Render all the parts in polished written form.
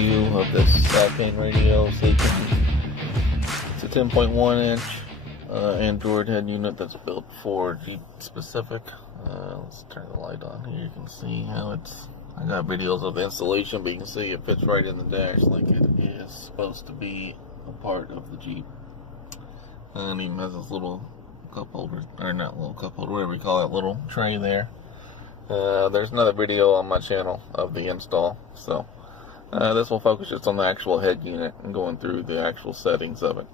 review of this Seicane radio. Seicane. It's a 10.1 inch Android head unit that's built for Jeep specific. Let's turn the light on here. You can see how it's. I got videos of the installation, but you can see it fits right in the dash like it is supposed to be a part of the Jeep. And even has this little cup holder, or not little cup holder, whatever you call that little tray there. There's another video on my channel of the install, so this will focus just on the actual head unit and going through the actual settings of it.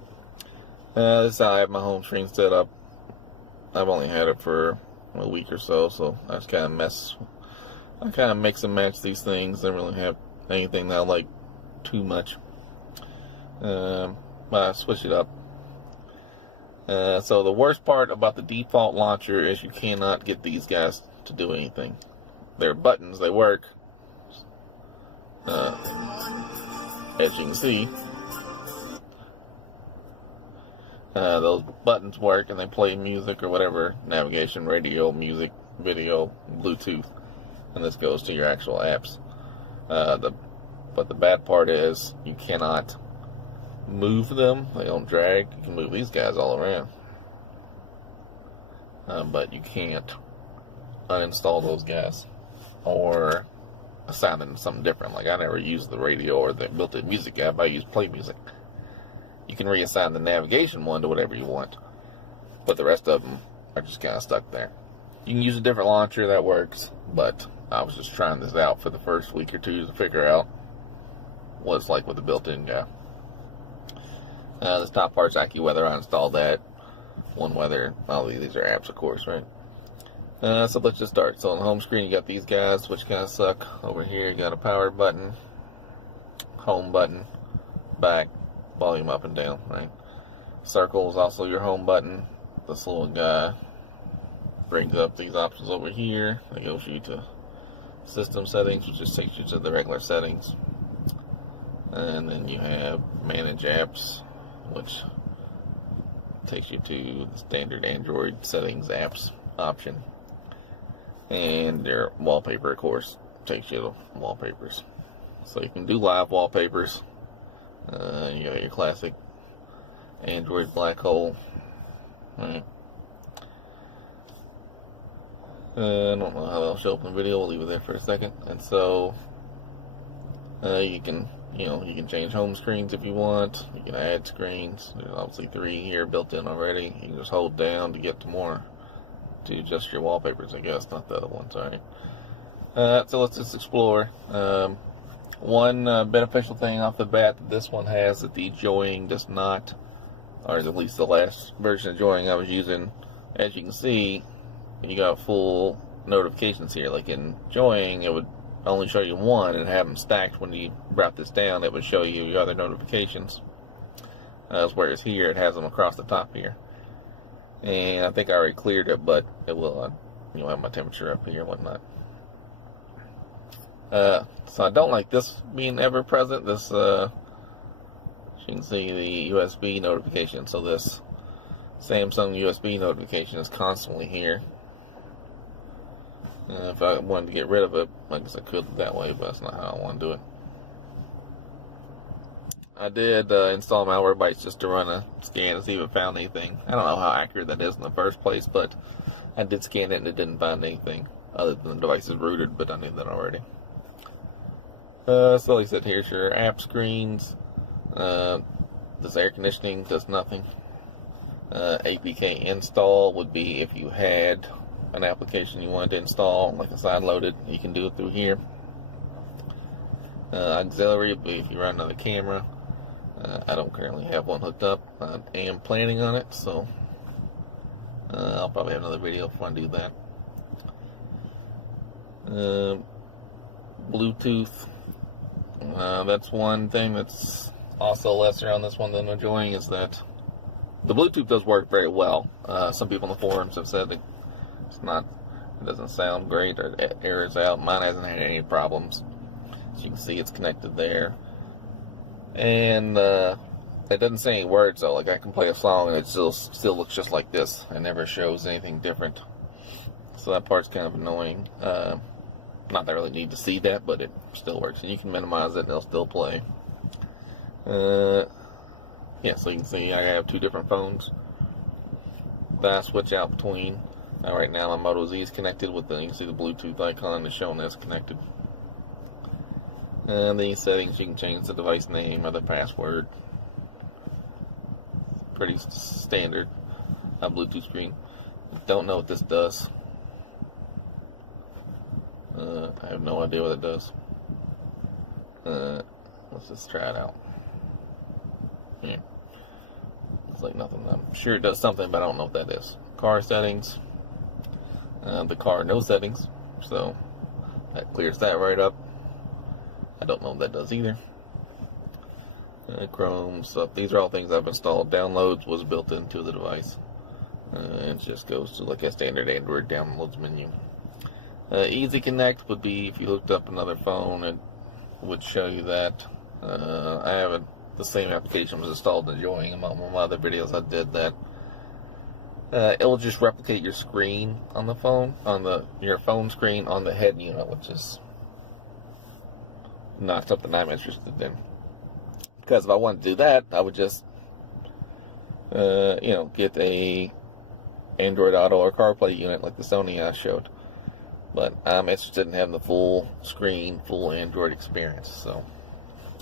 This is how I have my home screen set up. I've only had it for a week or so, so I just kind of mix and match these things. I don't really have anything that I like too much, but I switch it up. So the worst part about the default launcher is you cannot get these guys to do anything. They're buttons, they work. As you can see, those buttons work and they play music or whatever, navigation, radio, music, video, Bluetooth, and this goes to your actual apps. But the bad part is you cannot move them. They don't drag. You can move these guys all around, but you can't uninstall those guys or assign them to something different. Like I never used the radio or the built-in music app. I use Play Music. You can reassign the navigation one to whatever you want, but the rest of them are just kind of stuck there. You can use a different launcher that works, but I was just trying this out for the first week or two to figure out what it's like with the built-in guy. This top part's AccuWeather. I installed that. One Weather. All these are apps, of course, right? So let's just start. So on the home screen, you got these guys, which kind of suck. Over here, you got a power button, home button, back, volume up and down, right? Circle is also your home button. This little guy brings up these options over here. It goes you to system settings, which just takes you to the regular settings. And then you have manage apps, which takes you to the standard Android settings apps option. And their wallpaper, of course, takes you to wallpapers. So you can do live wallpapers. You got your classic Android black hole. Right. I don't know how that'll show up in the video. We'll leave it there for a second. And so you can change home screens if you want. You can add screens. There's obviously 3 here built in already. You can just hold down to get to more. To just your wallpapers, I guess, not the other ones. Alright. So let's just explore. One beneficial thing off the bat that this one has that the Joying does not, or at least the last version of Joying I was using, as you can see, you got full notifications here. Like in Joying, it would only show you one and have them stacked. When you brought this down, it would show you your other notifications. Whereas here, it has them across the top here. And I think I already cleared it, but it will, have my temperature up here and whatnot. So I don't like this being ever present. This, as you can see, the USB notification. So this Samsung USB notification is constantly here. If I wanted to get rid of it, I guess I could that way, but that's not how I want to do it. I did install Malwarebytes just to run a scan to see if it found anything. I don't know how accurate that is in the first place, but I did scan it and it didn't find anything other than the device is rooted, but I knew that already. So like I said, here's your app screens. This air conditioning does nothing. APK install would be if you had an application you wanted to install, like a side loaded, you can do it through here. Auxiliary would be if you run another camera. I don't currently have one hooked up. I am planning on it, so I'll probably have another video if I do that. Bluetooth. That's one thing that's also lesser on this one than enjoying, is that the Bluetooth does work very well. Some people in the forums have said that it doesn't sound great or it errors out. Mine hasn't had any problems. As you can see, it's connected there. And it doesn't say any words though. Like I can play a song and it still looks just like this. It never shows anything different. So that part's kind of annoying. Not that I really need to see that, but it still works. And you can minimize it and it'll still play. Yeah, so you can see I have two different phones that I switch out between. Right now my Moto Z is connected with you can see the Bluetooth icon is showing that's connected. And these settings, you can change the device name or the password. Pretty standard. Bluetooth screen. Don't know what this does. I have no idea what it does. Let's just try it out. Yeah. It's like nothing. I'm sure it does something, but I don't know what that is. Car settings. The car no settings, so that clears that right up. I don't know what that does either. Chrome stuff. These are all things I've installed. Downloads was built into the device. It just goes to like a standard Android downloads menu. Easy Connect would be if you looked up another phone, it would show you that. I haven't. The same application was installed in Enjoying. Among one of my other videos I did that. It'll just replicate your screen on the phone, your phone screen on the head unit, which is not something I'm interested in. Because if I wanted to do that, I would just, get a Android Auto or CarPlay unit like the Sony I showed. But I'm interested in having the full screen, full Android experience, so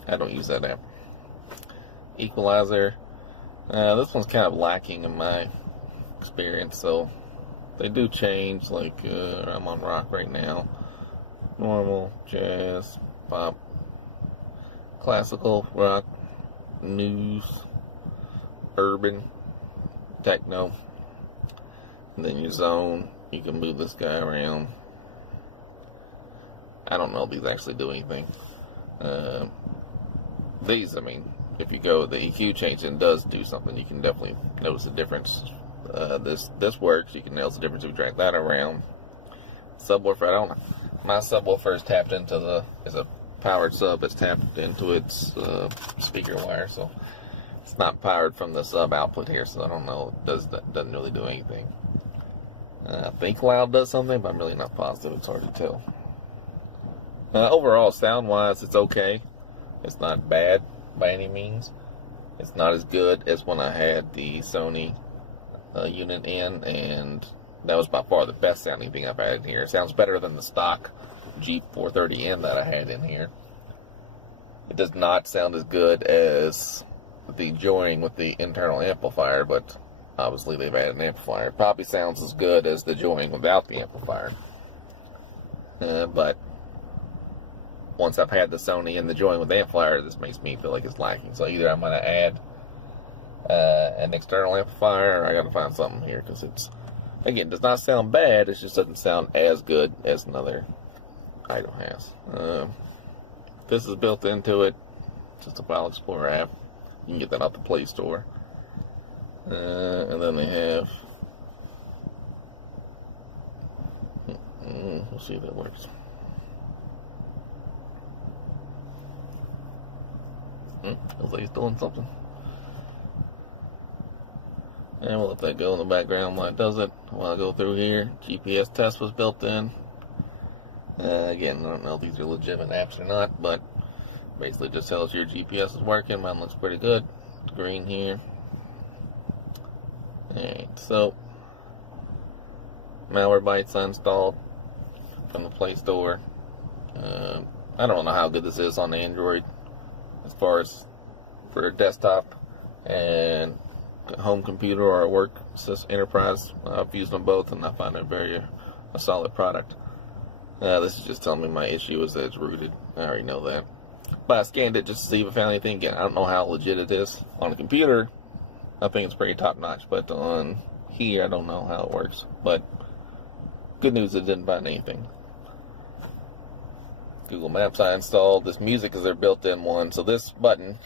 I don't use that app. Equalizer. This one's kind of lacking in my experience, so they do change. Like I'm on rock right now. Normal, jazz, pop, classical, rock, news, urban, techno, and then your zone. You can move this guy around. I don't know if these actually do anything. These, I mean, if you go the EQ change and does do something, you can definitely notice the difference. This works. You can notice the difference if you drag that around. Subwoofer, I don't know. My subwoofer is tapped into is a powered sub. It's tapped into its speaker wire, so it's not powered from the sub output here. So I don't know. Doesn't really do anything. I think loud does something, but I'm really not positive. It's hard to tell. Overall, sound-wise, it's okay. It's not bad by any means. It's not as good as when I had the Sony unit in, and that was by far the best sounding thing I've had in here. It sounds better than the stock JEEP 430N that I had in here. It does not sound as good as the joining with the internal amplifier, but obviously they've added an amplifier. It probably sounds as good as the joining without the amplifier. But once I've had the Sony and the join with the amplifier, this makes me feel like it's lacking. So either I'm going to add an external amplifier, or I got to find something here, because it's, again, does not sound bad. It just doesn't sound as good as another item has. This is built into it. Just a File Explorer app. You can get that off the Play Store. And then they have. We'll see if that works. Looks like he's doing something. And we'll let that go in the background while it does it. While I go through here, GPS test was built in. Again, I don't know if these are legitimate apps or not, but basically just tells your GPS is working. Mine looks pretty good. Green here. Alright, so Malwarebytes I installed from the Play Store. I don't know how good this is on Android as far as for a desktop and home computer or a work enterprise. I've used them both and I find it a solid product. This is just telling me my issue is that it's rooted. I already know that. But I scanned it just to see if I found anything. Again, I don't know how legit it is. On a computer, I think it's pretty top notch, but on here, I don't know how it works. But good news, it didn't find anything. Google Maps I installed. This music is their built-in one. So this button,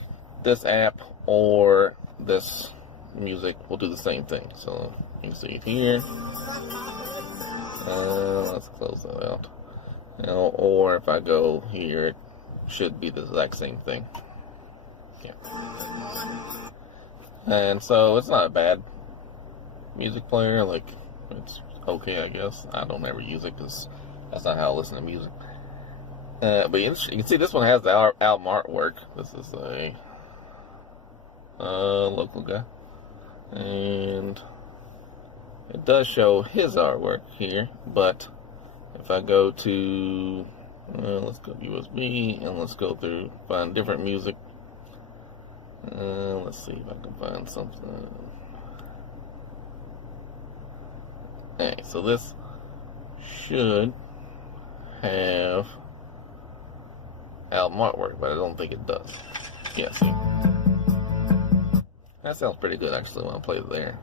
this app, or this music will do the same thing. So you can see it here. Let's close that out. Or if I go here, it should be the exact same thing. Yeah. And so it's not a bad music player. Like, it's okay, I guess. I don't ever use it because That's not how I listen to music. But you can see this one has the album artwork. This is a local guy, and it does show his artwork here. But if I go to let's go USB, and let's go through, find different music. Let's see if I can find something. Okay, so this should have album artwork, but I don't think it does. Yeah, see? That sounds pretty good, actually, when I play it there.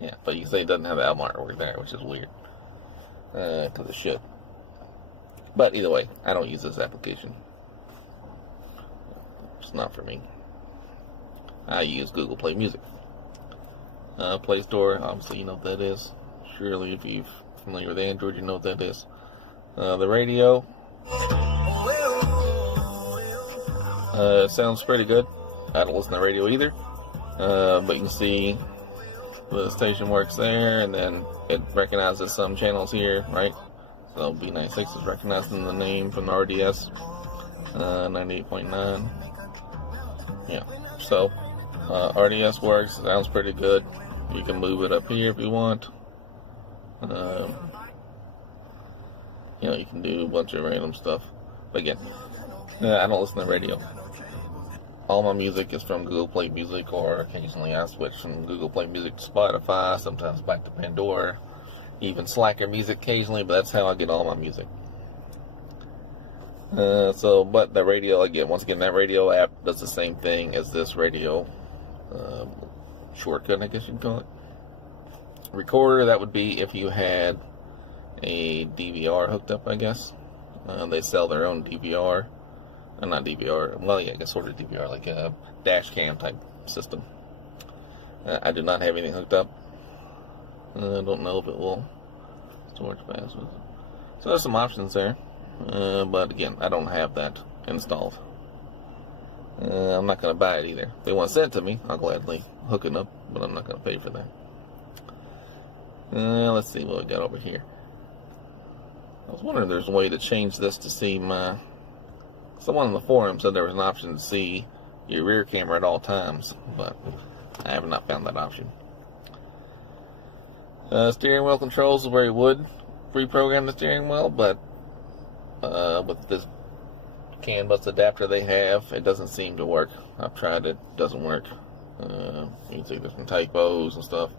Yeah, but you can say it doesn't have album artwork there, which is weird. Because it should. But either way, I don't use this application. It's not for me. I use Google Play Music. Play Store, obviously you know what that is. Surely if you're familiar with Android, you know what that is. The radio. Sounds pretty good. I don't listen to the radio either. But you can see the station works there, and then it recognizes some channels here, right? So B96 is recognizing the name from the RDS. 98.9. Yeah, so RDS works, sounds pretty good. You can move it up here if you want. You know, you can do a bunch of random stuff. But again, I don't listen to the radio. All my music is from Google Play Music, or occasionally I switch from Google Play Music to Spotify, sometimes back to Pandora, even Slacker Music occasionally, but that's how I get all my music. But the radio, once again, that radio app does the same thing as this radio shortcut, I guess you can call it. Recorder, that would be if you had a DVR hooked up, I guess. They sell their own DVR. Not DVR, well, yeah, I guess sort of DVR, like a dash cam type system. I do not have anything hooked up. I don't know if it will. Storage password. So there's some options there. But again, I don't have that installed. I'm not going to buy it either. If they want to send it to me, I'll gladly hook it up, but I'm not going to pay for that. Let's see what we got over here. I was wondering if there's a way to change this to see my... Someone on the forum said there was an option to see your rear camera at all times, but I have not found that option. Steering wheel controls is where you would reprogram the steering whel, but with this CAN bus adapter they have, it doesn't seem to work. I've tried it, doesn't work. You can see there's some typos and stuff.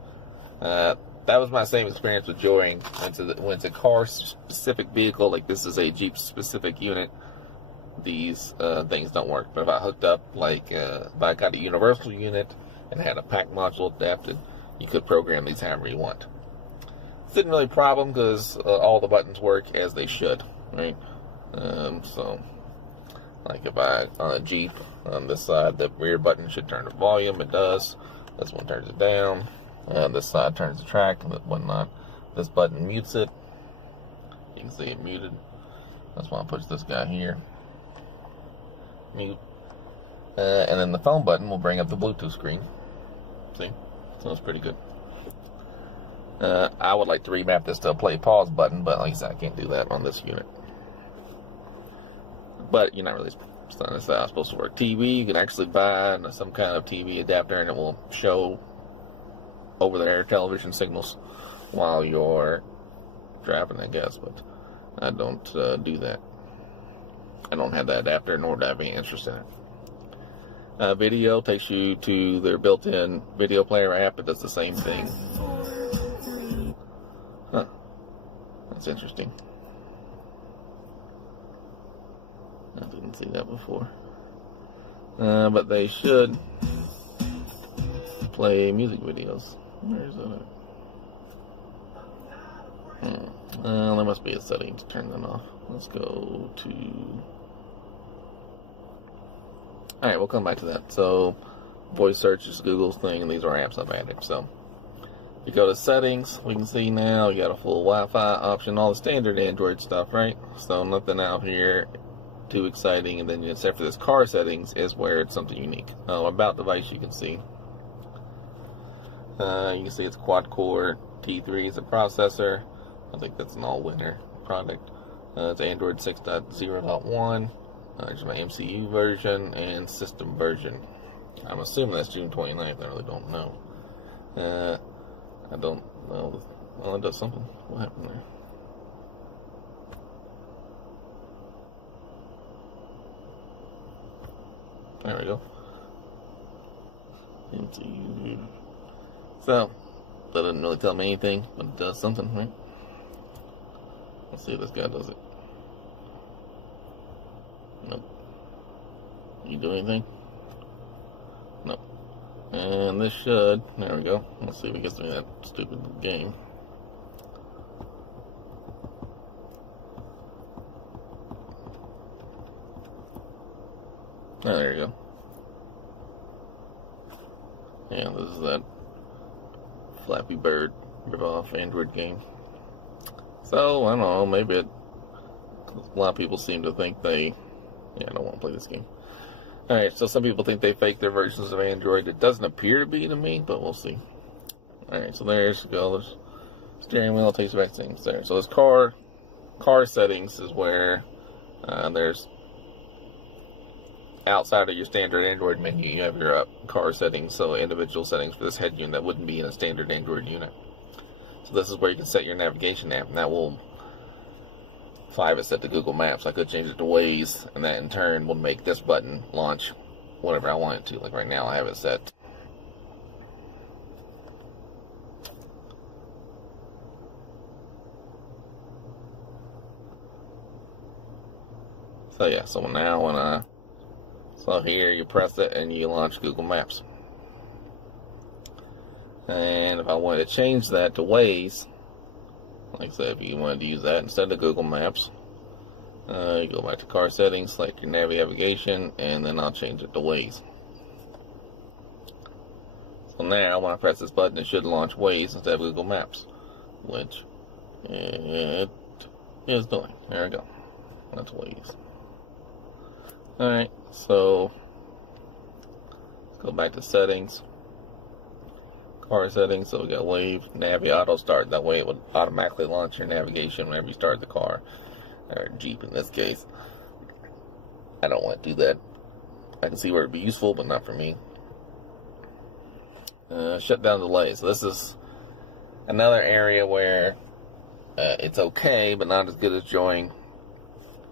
That was my same experience with Joring. When it's a car-specific vehicle, like this is a Jeep-specific unit, these things don't work. But if I hooked up, like if I got a universal unit and had a pack module adapted, you could program these however you want. It didn't really problem because all the buttons work as they should, right? So, like if I, on a Jeep, on this side, the rear button should turn the volume, it does. This one turns it down. This side turns the track and whatnot. This button mutes it. You can see it muted. That's why I push this guy here. Mute. And then the phone button will bring up the Bluetooth screen. See? So it's pretty good. I would like to remap this to a play pause button, but like I said, I can't do that on this unit. But you're not really that's how it's supposed to work. TV, you can actually buy some kind of TV adapter and it will show over-the-air television signals while you're driving, I guess, but I don't do that. I don't have that adapter, nor do I have any interest in it. Video takes you to their built-in video player app. It does the same thing. Huh. That's interesting. I didn't see that before. But they should play music videos. Where is that at? There must be a setting to turn them off. Let's go to... Alright, we'll come back to that. So, voice search is Google's thing, and these are apps I've added. So, if you go to settings, we can see now you got a full Wi-Fi option, all the standard Android stuff, right? So, nothing out here too exciting. And then, except for this car settings, is where it's something unique. About device, you can see. You can see it's quad-core T3 is a processor. I think that's an all-winner product. It's Android 6.0.1. There's my MCU version and system version. I'm assuming that's June 29th. I really don't know. I don't know. Oh, it does something. What happened there? There we go. MCU. So, that doesn't really tell me anything, but it does something, right? Let's see if this guy does it. Nope. You do anything? Nope. And this should, there we go. Let's see if it gets me that stupid game. Oh, there you go. Yeah, this is that Flappy Bird rip-off Android game. So, I don't know, maybe a lot of people seem to think I don't want to play this game. Alright, so some people think they fake their versions of Android. It doesn't appear to be to me, but we'll see. Alright, so there's steering wheel, takes back things there. So this car settings is where there's outside of your standard Android menu, you have your car settings, so individual settings for this head unit that wouldn't be in a standard Android unit. So this is where you can set your navigation app, and that will, if I have it set to Google Maps, I could change it to Waze, and that in turn will make this button launch whatever I want it to. Like right now I have it set. So yeah, so now so here you press it and you launch Google Maps. And if I wanted to change that to Waze, like I said, if you wanted to use that instead of Google Maps, you go back to car settings, select your navigation, and then I'll change it to Waze. So now when I press this button, it should launch Waze instead of Google Maps, which it is doing. There we go. That's Waze. Alright, so let's go back to settings. Car settings, so we got Wave, Navi, Auto Start. That way it would automatically launch your navigation whenever you start the car, or Jeep in this case. I don't want to do that. I can see where it'd be useful, but not for me. Shutdown delay. So this is another area where it's okay, but not as good as Join.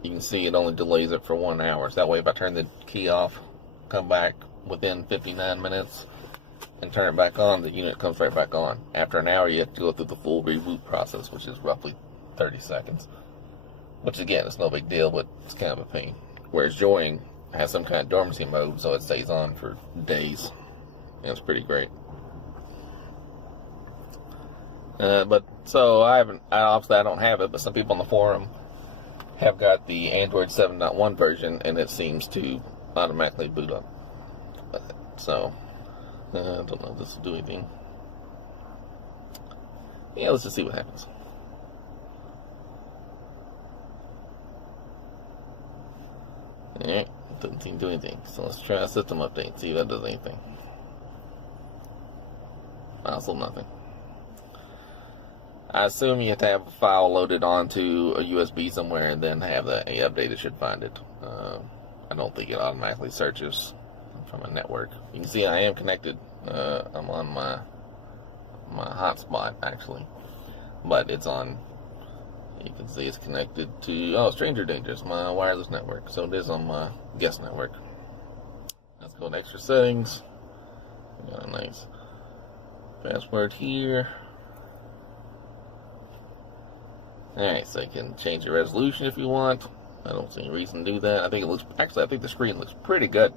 You can see it only delays it for 1 hour. So that way if I turn the key off, come back within 59 minutes, and turn it back on, the unit comes right back on. After an hour, you have to go through the full reboot process, which is roughly 30 seconds. Which again, it's no big deal, but it's kind of a pain. Whereas Join has some kind of dormancy mode, so it stays on for days. And it's pretty great. But so obviously I don't have it, but some people on the forum have got the Android 7.1 version, and it seems to automatically boot up. So I don't know if this will do anything. Yeah, let's just see what happens. Alright, doesn't seem to do anything. So let's try a system update and see if that does anything. Also nothing. I assume you have to have a file loaded onto a USB somewhere and then have the update. It should find it. I don't think it automatically searches from a network. You can see I am connected. I'm on my hotspot actually, but it's on. You can see it's connected to Stranger Dangerous, my wireless network. So it is on my guest network. Let's go to extra settings. We got a nice password here. Alright, so you can change the resolution if you want. I don't see any reason to do that. I think I think the screen looks pretty good.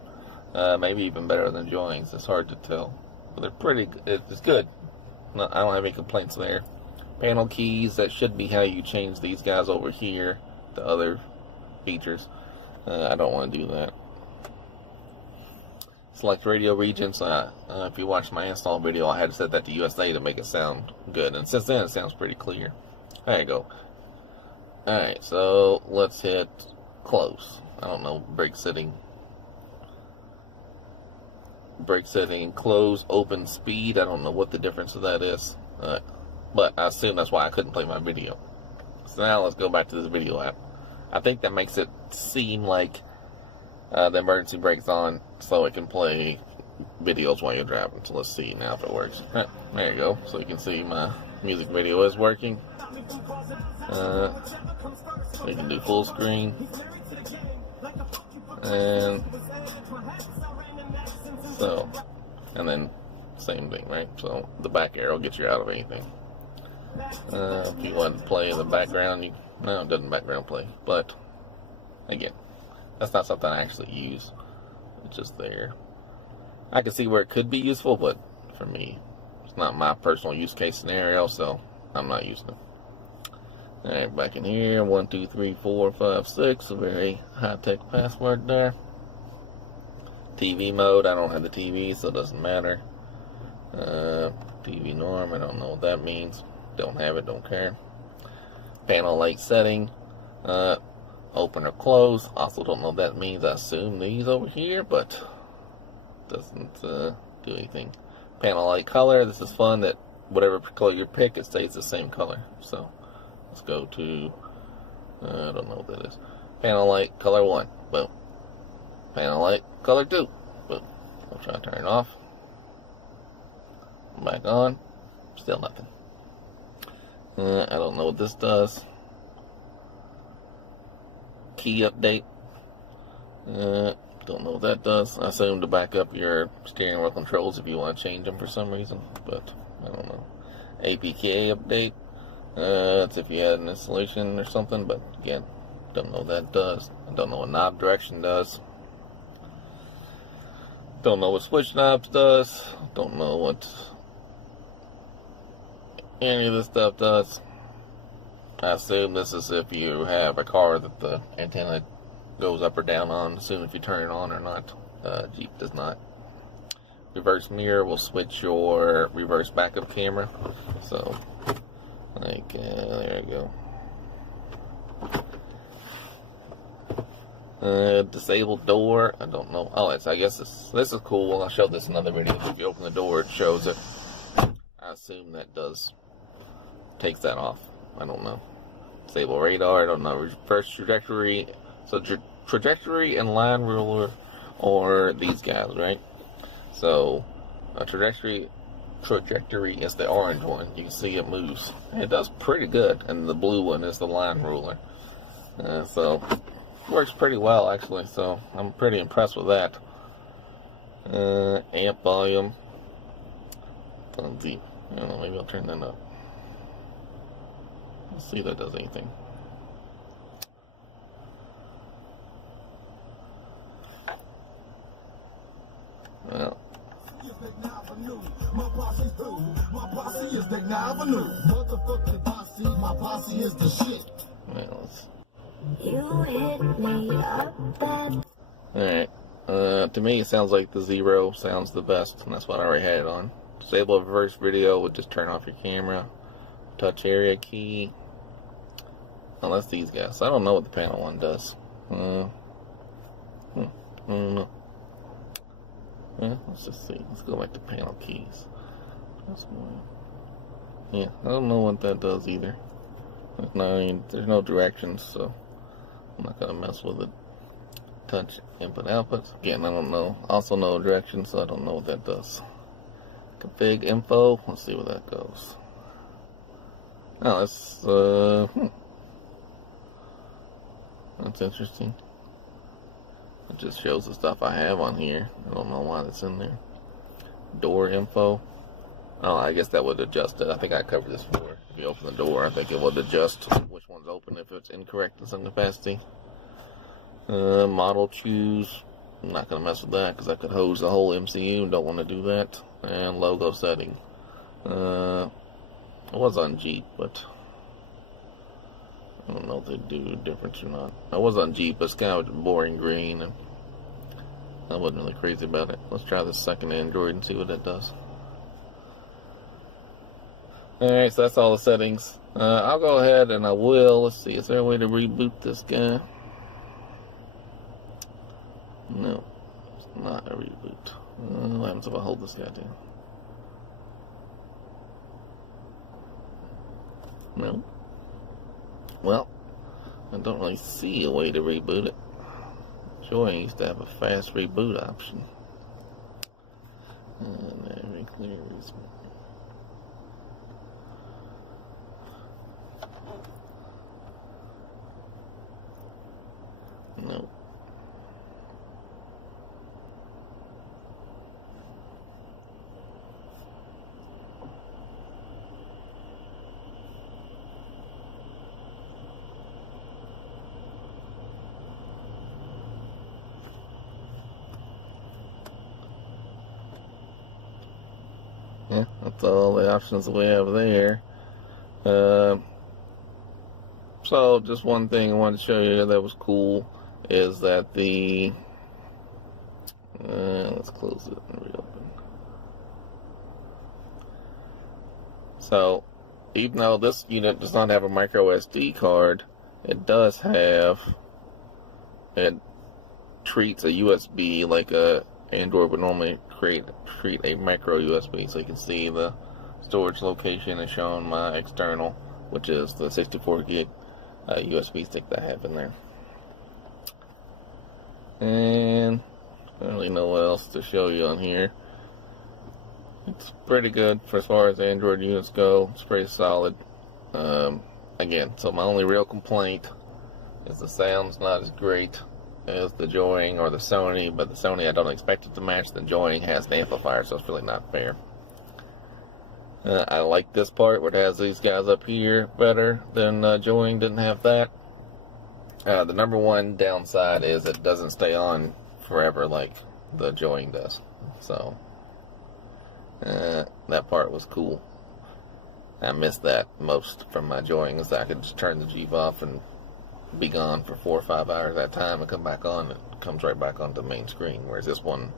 Maybe even better than Join's. It's hard to tell. But they're pretty, it's good. No, I don't have any complaints there. Panel keys, that should be how you change these guys over here to other features. I don't want to do that. Select radio regions. If you watched my install video, I had to set that to USA to make it sound good. And since then, it sounds pretty clear. There you go. Alright, so let's hit close. I don't know, brake setting, close, open, speed. I don't know what the difference of that is. but I assume that's why I couldn't play my video. So now let's go back to this video app. I think that makes it seem like the emergency brake's on so it can play videos while you're driving. So let's see now if it works. There you go. So you can see my music video is working. We can do full screen. And so, and then same thing, right? So the back arrow gets you out of anything. If you want to play in the background, no, it doesn't background play. But again, that's not something I actually use. It's just there. I can see where it could be useful, but for me, it's not my personal use case scenario, so I'm not using it. Alright, back in here, 1, 2, 3, 4, 5, 6, a very high-tech password there. TV mode, I don't have the TV, so it doesn't matter. TV norm, I don't know what that means. Don't have it, don't care. Panel light setting, open or close, also don't know what that means. I assume these over here, but doesn't do anything. Panel light color, this is fun that whatever color you pick, it stays the same color. So let's go to, I don't know what that is. Panel light color 1, boom. Panel light color 2, boom. I'll try to turn it off. Back on, still nothing. I don't know what this does. Key update. Don't know what that does. I assume to back up your steering wheel controls if you want to change them for some reason, but I don't know. APK update. That's if you had an installation or something, but again, don't know what that does. I don't know what knob direction does. Don't know what switch knobs does. Don't know what any of this stuff does. I assume this is if you have a car that the antenna goes up or down on, assume if you turn it on or not. Jeep does not. Reverse mirror will switch your reverse backup camera. So, like, there you go. Disabled door, I don't know. Oh, I guess this is cool. I'll show this in another video. If you open the door, it shows it. I assume that takes that off. I don't know. Disable radar, I don't know. Reverse trajectory. So trajectory and line ruler are these guys, right? So trajectory is the orange one. You can see it moves. It does pretty good. And the blue one is the line ruler. So works pretty well actually. So I'm pretty impressed with that. Amp volume. On deep. I don't know, maybe I'll turn that up. Let's see if that does anything. Well. Alright. To me, it sounds like the 0 sounds the best, and that's what I already had it on. Disable reverse video would just turn off your camera. Touch area key. Oh, that's these guys. I don't know what the panel one does. I don't know. Let's just see. Let's go back to panel keys. Yeah, I don't know what that does either. There's no directions, so I'm not gonna mess with it. Touch input outputs. Again, I don't know. Also no directions, so I don't know what that does. Config info. Let's see where that goes. Oh, that's interesting. It just shows the stuff I have on here. I don't know why that's in there. Door info. Oh, I guess that would adjust it. I think I covered this before. If you open the door, I think it would adjust which one's open if it's incorrect in some capacity. Model choose. I'm not going to mess with that because I could hose the whole MCU. Don't want to do that. And logo setting. I was on Jeep, but I don't know if they do a difference or not. I was on Jeep, but it's kind of boring green, and I wasn't really crazy about it. Let's try this second Android and see what that does. Alright, so that's all the settings. I'll go ahead and I will. Let's see, is there a way to reboot this guy? No, it's not a reboot. What happens if I hold this guy down? No. Well, I don't really see a way to reboot it. Joy used to have a fast reboot option. And clear respawn. No. Yeah, that's all the options we have there. So just one thing I wanted to show you that was cool is that the let's close it and reopen. So even though this unit does not have a micro SD card, it does have, it treats a USB like a Android would normally treat a micro USB. So you can see the storage location is showing my external, which is the 64 gig USB stick that I have in there. And I don't really know what else to show you on here. It's pretty good for as far as Android units go. It's pretty solid. Again, so my only real complaint is the sound's not as great as the Joying or the Sony, but the Sony I don't expect it to match. The Joying has the amplifier, so it's really not fair. I like this part where it has these guys up here better than Joying didn't have that. The number one downside is it doesn't stay on forever like the Joying does. So that part was cool. I missed that most from my Joying, is that I could just turn the JEEP off and be gone for 4 or 5 hours at a time and come back on. It comes right back onto the main screen, whereas this one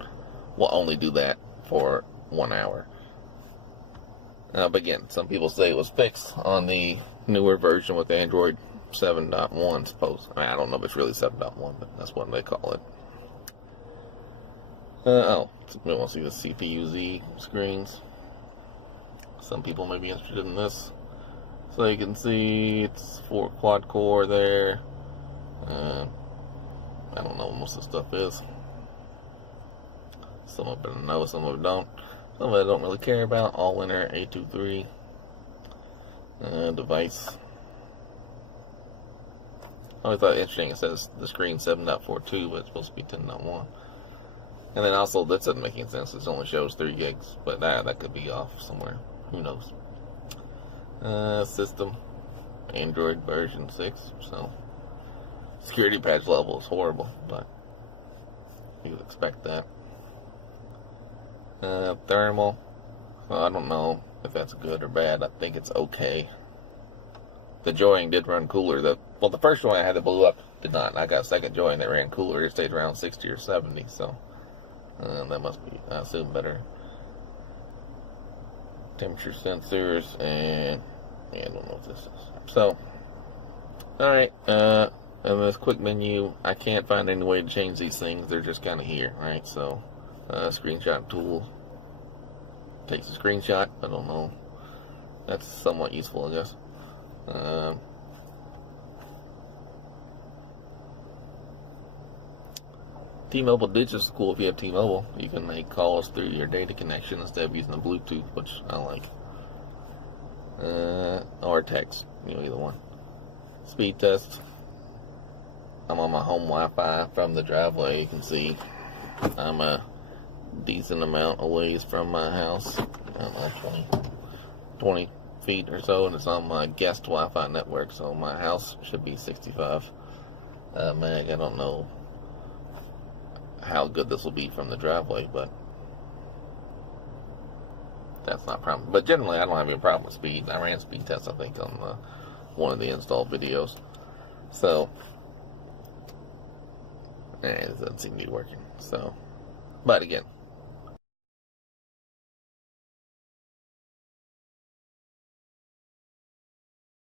will only do that for 1 hour. But again, some people say it was fixed on the newer version with Android 7.1, suppose. I don't know if it's really 7.1, but that's what they call it. Oh, we want to see the CPU-Z screens. Some people may be interested in this. So you can see it's 4 quad core there. I don't know what most of the stuff is. Some of it I know, some of it don't. Some of it I don't really care about. All winner A23 device. I always thought it interesting. It says the screen 7.42, but it's supposed to be 10.1. And then also, that doesn't make any sense. It only shows 3 gigs, but that could be off somewhere. Who knows? System, Android version 6. So security patch level is horrible, but you would expect that. Thermal. Well, I don't know if that's good or bad. I think it's okay. The Joying did run cooler. The first one I had that blew up did not. I got a second Joying that ran cooler. It stayed around 60 or 70. So that must be, I assume, better. Temperature sensors, and yeah, I don't know what this is. So, alright, in this quick menu, I can't find any way to change these things. They're just kind of here, right? So, screenshot tool takes a screenshot. I don't know. That's somewhat useful, I guess. T-Mobile Digital is cool if you have T-Mobile. You can make calls through your data connection instead of using the Bluetooth, which I like. Or text, either one. Speed test. I'm on my home Wi-Fi from the driveway. You can see I'm a decent amount away from my house. I don't know, 20 feet or so, and it's on my guest Wi-Fi network, so my house should be 65 meg. I don't know how good this will be from the driveway, but that's not a problem. But generally, I don't have any problem with speed. I ran speed tests, I think, on one of the install videos. So, it doesn't seem to be working. So, but again,